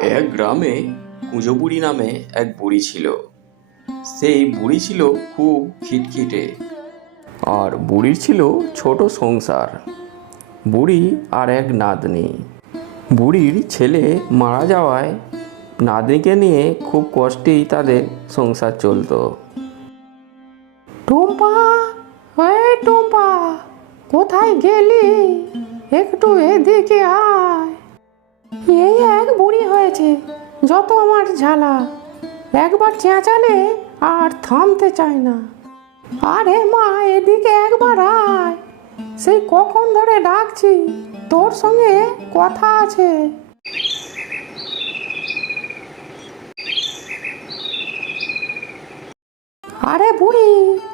এক গ্রামে কুঁজো বুড়ি নামে এক বুড়ি ছিল। সেই বুড়ি ছিল খুব খিটখিটে আর বুড়ির ছিল ছোট সংসার। বুড়ি আর এক নাতনি। বুড়ির ছেলে মারা যাওয়ায় নাতনিকে নিয়ে খুব কষ্টেই তাদের সংসার চলতো। টুম্পা টুম্পা, কোথায় গেলি? একটু এদিকে আয়। এই এক বুড়ি হয়েছে, যত আমার ঝালা। একবার চেঁচালে আর থামতে চায় না। আরে মা, এদিকে একবার আয়। সেই কখন ধরে ডাকছি, তোর সঙ্গে কথা আছে। আরে বুড়ি,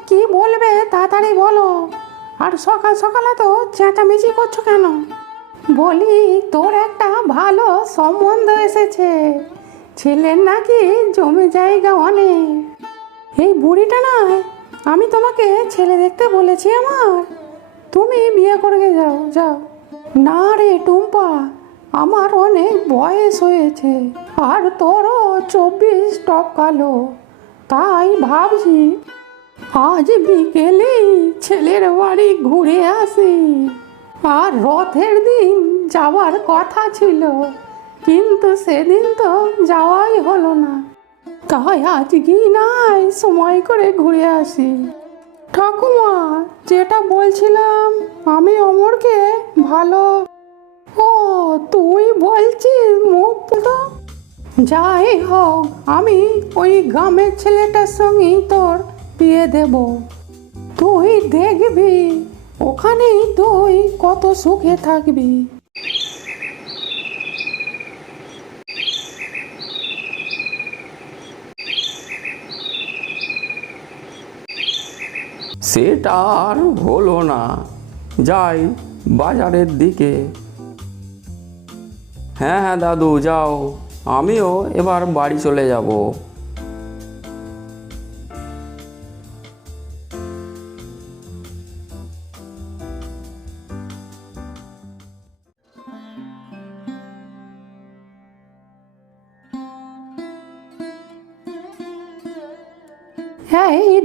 কি বলবে তাড়াতাড়ি বলো। আর সকাল সকালে তো চেঁচামেচি করছ কেন? বলি, তোর একটা ভালো সম্বন্ধ এসেছে। ছেলের নাকি জমি জায়গা অনেক। এই বুড়িটা নয়, আমি তোমাকে ছেলে দেখতে বলেছি আমার। তুমি বিয়ে করে যাও যাও। না রে টুম্পা, আমার অনেক বয়স হয়েছে, আর তোরও চব্বিশ টপ কালো তাই ভাবছি, আজ বিকেলেই ছেলের বাড়ি ঘুরে আসি। আর রথের দিন যাওয়ার কথা ছিল, কিন্তু সেদিন তো যাওয়াই হলো না। তাই আজকেই নাই সময় করে ঘুরে আসি। ঠাকুমা, যেটা বলছিলাম, আমি অমরকে ভালো ও তুই বলছিস মুখ তো যাই হোক, আমি ওই গ্রামের ছেলেটার সঙ্গেই তোর বিয়ে দেব। তুই দেখবি ওখানেই তুই কত সুখে থাকবি। সেটা আর হলো না। যাই বাজারের দিকে। হ্যাঁ হ্যাঁ দাদু, যাও। আমিও এবার বাড়ি চলে যাব।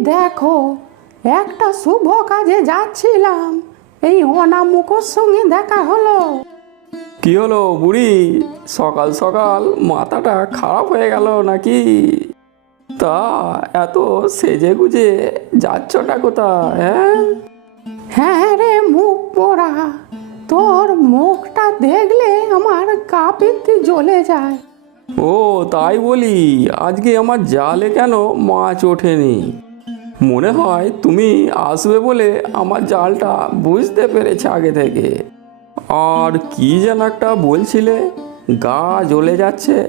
দেখো একটা শুভ কাজে যাচ্ছিলাম। এই অনামুখর সঙ্গে দেখা হলো। কি হলো বুড়ি? সকাল সকাল মাথাটা খারাপ হয়ে গেল নাকি? তা এত সেজে গুজে যাচ্ছটা কোথায় হ্যাঁ? হ্যাঁ রে মুখ পোড়া তোর মুখটা দেখলে আমার কাপিতে জ্বলে যায়। ও তাই বলি আজকে আমার জালে কেন মাছ ওঠেনি? মনে হয় তুমি আসবে বলে আমার জালটা বুঝতে পেরেছে আগে থেকে। আর কি যেন একটা বলছিলে, গা জ্বলে যাচ্ছে।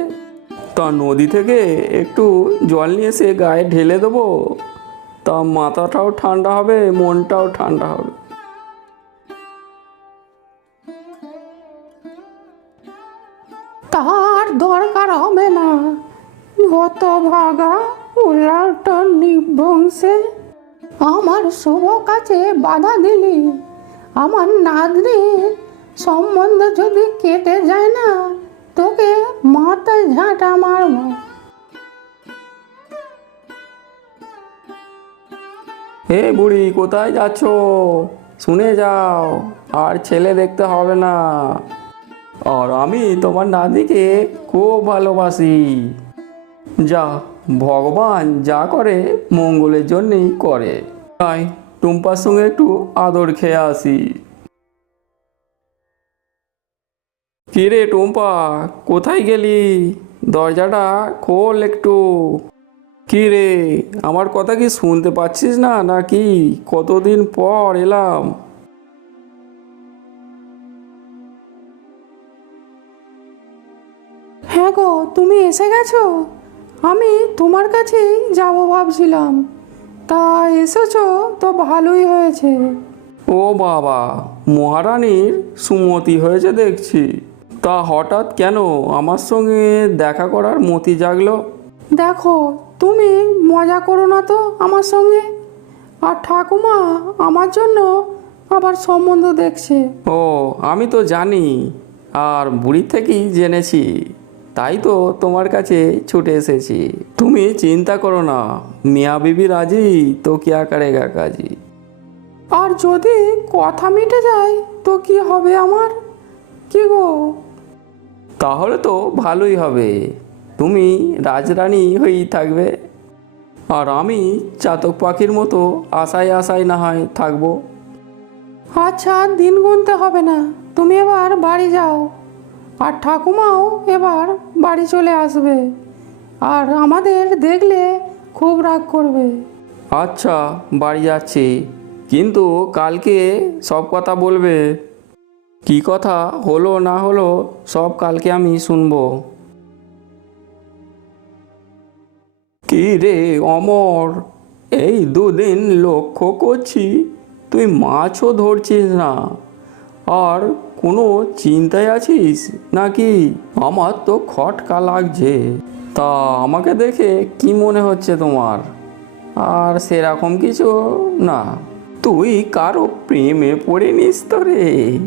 তা নদী থেকে একটু জল নিয়ে এসে গায়ে ঢেলে দেবো। তা মাথাটাও ঠান্ডা হবে, মনটাও ঠান্ডা হবে। তার দরকার হবে না অত ভাগা উল্লাটা আমার শুভ কাছে বাধা দিলি। আমার নাতনি সম্বন্ধ যদি কেটে যায় না, তোকে মাথায় ঝাঁটা মারব। হে বুড়ি, কোথায় যাচ্ছ? শুনে যাও, আর ছেলে দেখতে হবে না। আর আমি তোমার নাতিকে খুব ভালোবাসি। যা। ভগবান যা করে, মঙ্গলের জন্যেই করে। তাই টুম্পার সঙ্গে একটু আদর খেয়ে আসি। কিরে টুম্পা, কোথায় গেলি? দরজাটা খোল একটু। কি রে আমার কথা কি শুনতে পাচ্ছিস না, নাকি কতদিন পর এলাম? হ্যাঁ গো, তুমি এসে গেছো? আমি তোমার কাছেই যাব ভাবছিলাম। তা এসেছ তো ভালোই হয়েছে। ও বাবা মহারানীর সুমতি হয়েছে দেখছি। তা হঠাৎ কেন আমার সঙ্গে দেখা করার মতি জাগলো? দেখো তুমি মজা করো না তো আমার সঙ্গে। আর ঠাকুমা আমার জন্য আবার সম্বন্ধ দেখছে। ও আমি তো জানি আর বুড়ি থেকেই জেনেছি। তাই তো তোমার কাছে ছুটে এসেছি। তুমি চিন্তা করো না মিয়া বিবি রাজি তো কিয়া করেগা কাজী? আর যদি কথা মিটে যায় তো কি হবে আমার? কি গো? তাহলে তো ভালোই হবে। তুমি রাজরানী হয়েই থাকবে। আর আমি চাতক পাখির মতো আশায় আশায় না হয় থাকব। আচ্ছা দিন গুনতে হবে না। তুমি এবার বাড়ি যাও। আর ঠাকুমাও এবার বাড়ি চলে আসবে। আর আমাদের দেখলে খুব রাগ করবে। আচ্ছা বাড়ি যাচ্ছি। কিন্তু কালকে সব কথা বলবে। কি কথা হলো না হলো সব কালকে আমি শুনব। কি রে অমর, এই দুদিন লক্ষ্য করছি, তুই মাছও ধরছিস না। আর কোনো চিন্তায় আছিস? নাকি আমার তো খটকা লাগছে। তা আমাকে দেখে কি মনে হচ্ছে তোমার? আর সেরকম কিছু না। তুই কারও প্রেমে পড়ে নিস তো রে।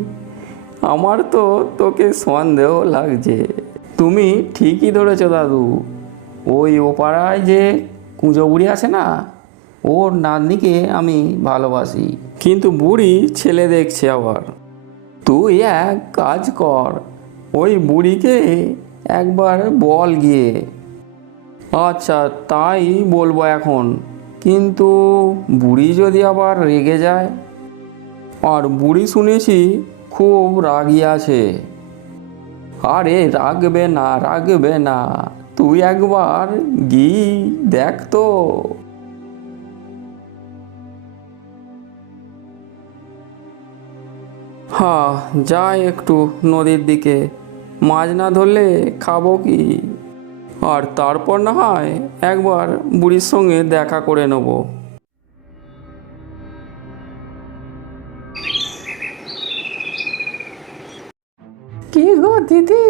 আমার তো তোকে সন্দেহ লাগছে। তুমি ঠিকই ধরেছো দাদু। ওই ও পাড়ায় যে কুঁজো বুড়ি আছে না, ওর নাতনিকে আমি ভালোবাসি। কিন্তু বুড়ি ছেলে দেখছে আবার। তুই এক কাজ কর, ওই বুড়িকে একবার বল গিয়ে। আচ্ছা তাই বলব এখন। কিন্তু বুড়ি যদি আবার রেগে যায়? আর বুড়ি শুনেছি খুব রাগি আছে। আরে রাগবে না রাগবে না, তুই একবার গি দেখ তো। হ্যাঁ যাই একটু নদীর দিকে। মাছ না ধরলে খাব কি? আর তারপর না হয় একবার বুড়ির সঙ্গে দেখা করে নেব। কি গো দিদি?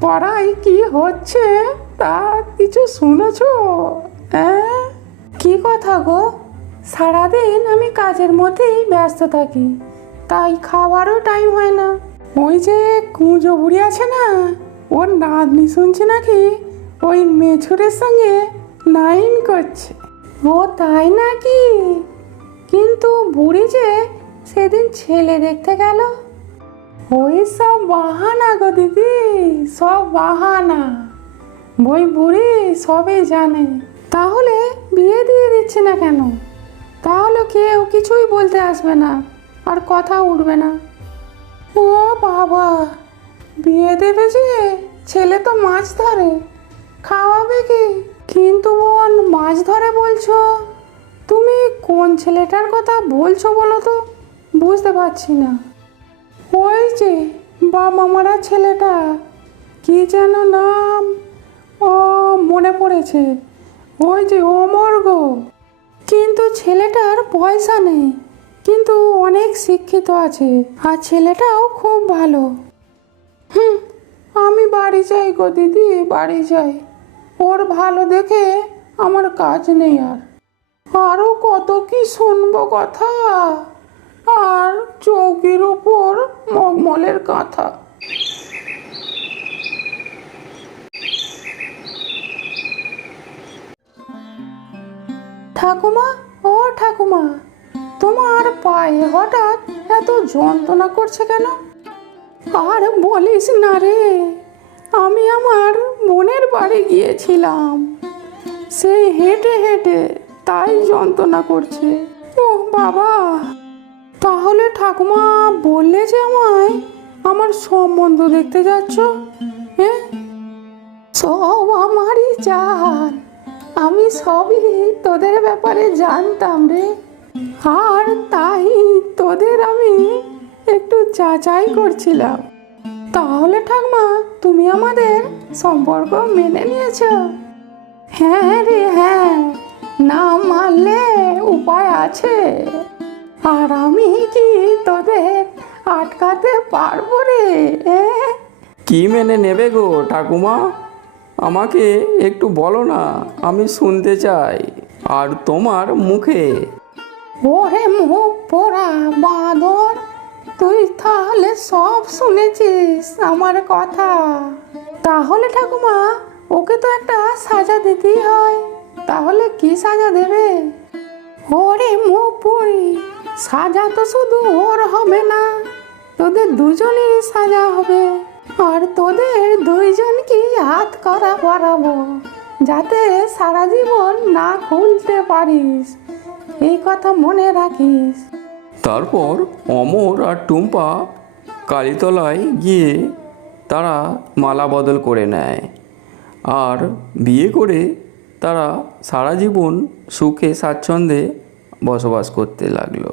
পড়াই কি হচ্ছে? তা কিছু শুনেছ? হ্যাঁ কি কথা গো? সারাদিন আমি কাজের মধ্যেই ব্যস্ত থাকি। তাই খাওয়ারও টাইম হয় না। ওই যে কুঁজো বুড়ি আছে না, ওর নাতনি শুনছি নাকি? ওই মেছুরের সঙ্গে নাইন করছে। ও তাই নাকি? কিন্তু বুড়ি যে সেদিন ছেলে দেখতে গেল। ওই সব বাহানা গো দিদি, সব বাহানা। বই বুড়ি সবই জানে। তাহলে বিয়ে দিয়ে দিচ্ছে না কেন? তাহলে কেউ কিছুই বলতে আসবে না। আর কথা উঠবে না। ও বাবা, বিয়ে দেবে যে? ছেলে তো মাছ ধরে। খাওয়াবে কি? কিন্তু বোন মাছ ধরে বলছো? তুমি কোন ছেলেটার কথা বলছো বলো তো? বুঝতে পারছি না। ওই যে বাবা মারা ছেলেটা, কি যেন নাম? ও, মনে পড়েছে। ওই যে অমর গো। কিন্তু ছেলেটার পয়সা নেই। কিন্তু অনেক শিক্ষিত আছে। আর ছেলেটাও খুব ভালো। হুম, আমি বাড়ি যাই গো দিদি, বাড়ি যাই। ওর ভালো দেখে আমার কাজ নেই আর। আরও কত কি শুনব কথা। আর চৌকির ওপর মগমলের কাঁথা। ঠাকুমা, ও ঠাকুমা। তোমার পায়ে হঠাৎ এত যন্ত্রণা করছে কেন? আর বলিস না রে, আমি আমার বোনের বাড়ি গিয়েছিলাম। সেই হেঁটে হেঁটে তাই যন্ত্রণা করছে। ও বাবা! তাহলে ঠাকুমা বললে যে আমায় আমার সম্বন্ধ দেখতে যাচ্ছ হ্যাঁ সব আমারই চাল। আমি সবই তোদের ব্যাপারে জানতাম রে। আর তাই তোদের আমি একটু যাচাই করছিলাম। তাহলে ঠাকমা, তুমি আমাদের সম্পর্ক মেনে নিয়েছ? হ্যাঁ রে হ্যাঁ। না মানলে উপায় আছে। আর আমি কি তোদের আটকাতে পারব রে? কি মেনে নেবে গো ঠাকুমা? আমাকে একটু বলো না, আমি শুনতে চাই। আর তোমার মুখে। ওরে মুখ পোড়া বাঁদর, তুই তাহলে সব শুনেছিস আমার কথা। তাহলে ঠাকুমা, ওকে তো একটা সাজা দিতেই হয়। তাহলে কি সাজা দেবে? ওরে মুখ পুরি সাজা তো শুধু ওর হবে না, তোদের দুজনেরই সাজা হবে। আর তোদের দুইজনকে হাত করা পরাবো যাতে সারা জীবন না খুলতে পারিস। এই কথা মনে রাখিস। তারপর অমর আর টুম্পা কালীতলায় গিয়ে তারা মালা বদল করে নেয় আর বিয়ে করে তারা সারা জীবন সুখে স্বাচ্ছন্দ্যে বসবাস করতে লাগল।